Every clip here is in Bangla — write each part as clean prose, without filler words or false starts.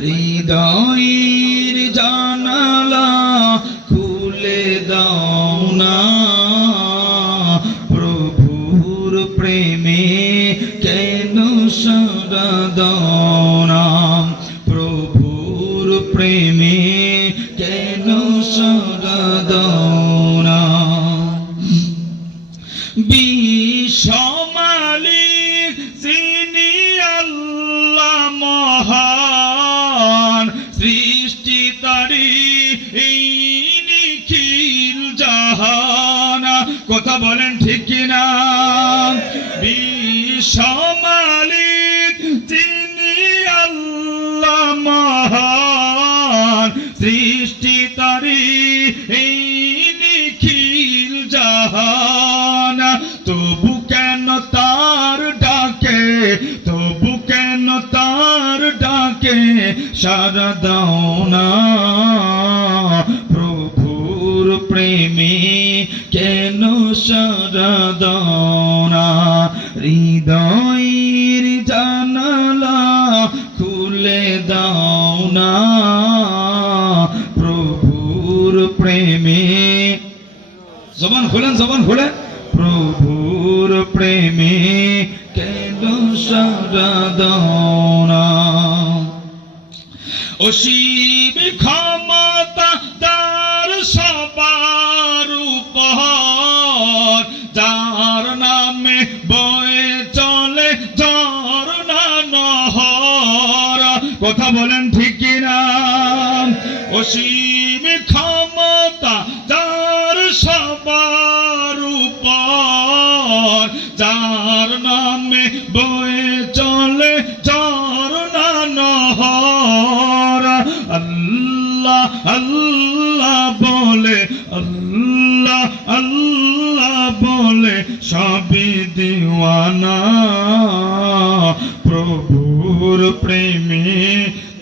হৃদয়ের জানালা খুলে দাও না, প্রভুর প্রেমে কেন সাড়া দাও না, প্রভুর প্রেমে কেন সাড়া দাও না। বিশ্বমালিক যিনি আল্লাহ মহান, সৃষ্টি তারি এই নিখিল জাহান। কথা বলেন ঠিক কিনা? বিশ্বমালিক যিনি আল্লাহ মহান, সৃষ্টি তারি এই নিখিল জাহান। তবু কেন তার ডাকে, তবু কেন তার ডাকে সাড়া দাও না, প্রভুর প্রেমে কেন সাড়া দাও না। হৃদয়ের জানালা খুলে দাও না, প্রভুর প্রেমে। জবান খোলেন, জবান খোলেন। প্রভুর প্রেমে কেন সাড়া দাও না। অসীম ক্ষমতা তার সবার উপর, যার নামে বয়ে চলে ঝরনা নহর। কথা বলেন ঠিক কিনা? অসীম ক্ষমতা যার সবার উপর, যার নামে বয়ে চলে ঝরনা নহর। আল্লাহ আল্লাহ বলে, আল্লাহ আল্লাহ বলে সবই দিওয়ানা, প্রভুর প্রেমে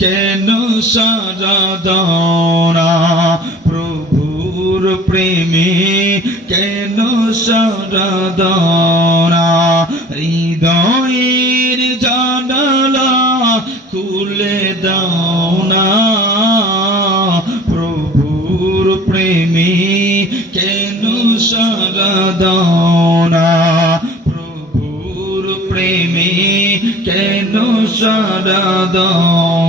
কেন সাড়া দাও না, প্রভুর প্রেমে কেন সাড়া দাও না। হৃদয়ের জানালা খুলে দাও না, প্রভুর প্রেমে কেন সাড়া দাও না, প্রভুর প্রেমে কেন সাড়া দাও